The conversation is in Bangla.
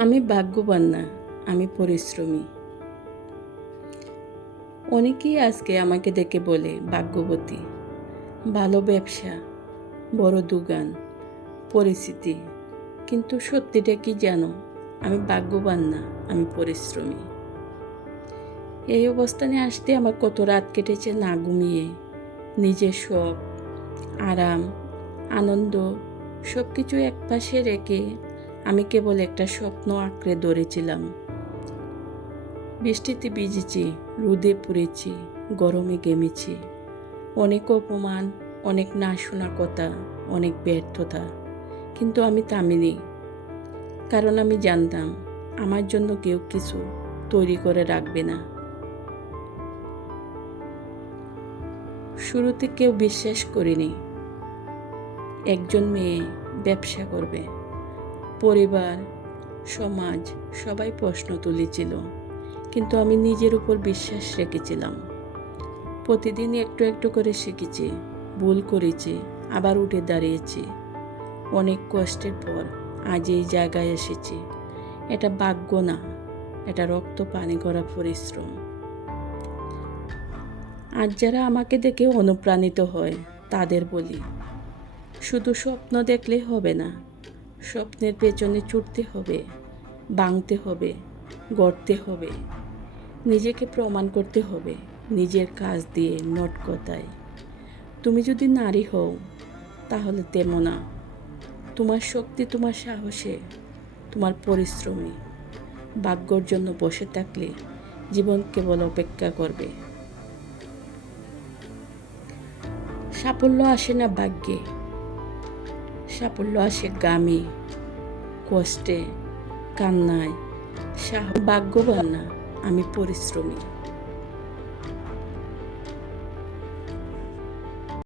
আমি ভাগ্যবান না, আমি পরিশ্রমী। অনেকেই আজকে আমাকে দেখে বলে ভাগ্যবতী। ভালো ব্যবসা, বড় দোকান, পরিচিতি। কিন্তু সত্যিটা কি জানো? আমি ভাগ্যবান না, আমি পরিশ্রমী। এই অবস্থানে আসতে আমার কত রাত কেটেছে না ঘুমিয়ে। নিজের শখ, আরাম, আনন্দ সব কিছু একপাশে রেখে আমি কেবল একটা স্বপ্ন আঁকড়ে ধরেছিলাম। বৃষ্টিতে ভিজেছি, রোদে পুড়েছি, গরমে ঘেমেছি। অনেক অপমান, অনেক না শোনা কথা, অনেক ব্যর্থতা। কিন্তু আমি থামিনি, কারণ আমি জানতাম আমার জন্য কেউ কিছু তৈরি করে রাখবে না। শুরুতে কেউ বিশ্বাস করেনি একজন মেয়ে ব্যবসা করবে। পরিবার, সমাজ সবাই প্রশ্ন তুলেছিল, কিন্তু আমি নিজের উপর বিশ্বাস রেখেছিলাম। প্রতিদিন একটু একটু করে শিখেছি, ভুল করেছি, আবার উঠে দাঁড়িয়েছি। অনেক কষ্টের পর আজ এই জায়গায় এসেছি। এটা ভাগ্য না, এটা রক্ত পানি করা পরিশ্রম। আজ যারা আমাকে দেখে অনুপ্রাণিত হয় তাদের বলি, শুধু স্বপ্ন দেখলে হবে না, স্বপ্নের পেছনে ছুটতে হবে, ভাঙতে হবে, গড়তে হবে, নিজেকে প্রমাণ করতে হবে নিজের কাজ দিয়ে, নোট কথায়। তুমি যদি নারী হও তাহলে তেমন না। তোমার শক্তি তোমার সাহসে, তোমার পরিশ্রমে। ভাগ্যর জন্য বসে থাকলে জীবন কেবল অপেক্ষা করবে। সাফল্য আসে না ভাগ্যে, সাফল্য আসে গ্রামে, কষ্টে, কান্নায়। ভাগ্যবান না, আমি পরিশ্রমী।